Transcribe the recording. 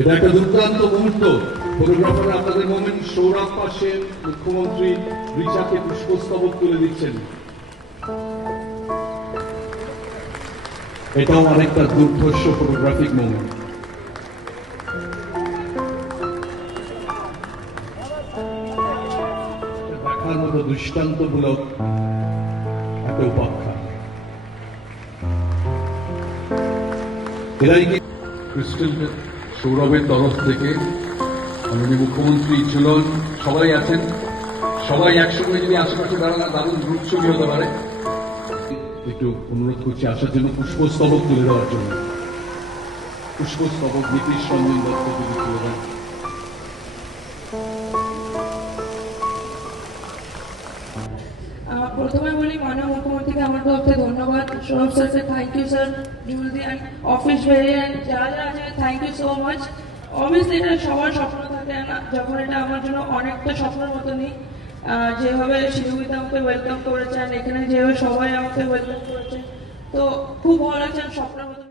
এটা একটা দুর্দান্ত মুহূর্ত। ফটোগ্রাফার আপনাদের মোমেন্ট সৌরভ পাশে মুখ্যমন্ত্রী রিচাকে পুষ্পস্তবক তুলে দিচ্ছেন। এটাও অনেকটা দুর্ধর্ষ ফটোগ্রাফিক মোমেন্ট। দেখার মতো দৃষ্টান্তমূলক একটা উপাখ্যান। এরাই ক্রিস্টাল সৌরভের তরফ থেকে মাননীয় মুখ্যমন্ত্রী ঝুলন সবাই আছেন, সবাই একসঙ্গে যদি আশেপাশে দাঁড়ানো দারুণ গ্রুপ ছবি হতে পারে। একটু অনুরোধ করছি আসার জন্য, পুষ্পস্তবক তুলে দেওয়ার জন্য। পুষ্পস্তবক নীতিশ রঞ্জন দত্ত যদি তুলে দেন। প্রথমে বলি মাননীয় মুখ্যমন্ত্রীকে আমার তরফ থেকে ধন্যবাদ। সৌরভ স্যারকে থ্যাংক ইউ স্যার, জুলদি অ্যান্ড অফিস ভেরিয়েন্ট যারা যারা আছে thank you so much. Obviously এটা সবার স্বপ্ন থাকে না, যখন এটা আমার জন্য অনেকটা স্বপ্নের মতনই। যেভাবে শিলিগুড়িতে আমাকে ওয়েলকাম করেছেন, এখানে যেভাবে সবাই আমাকে ওয়েলকাম করেছেন, তো খুব ভালো লাগছে, স্বপ্নের মতন।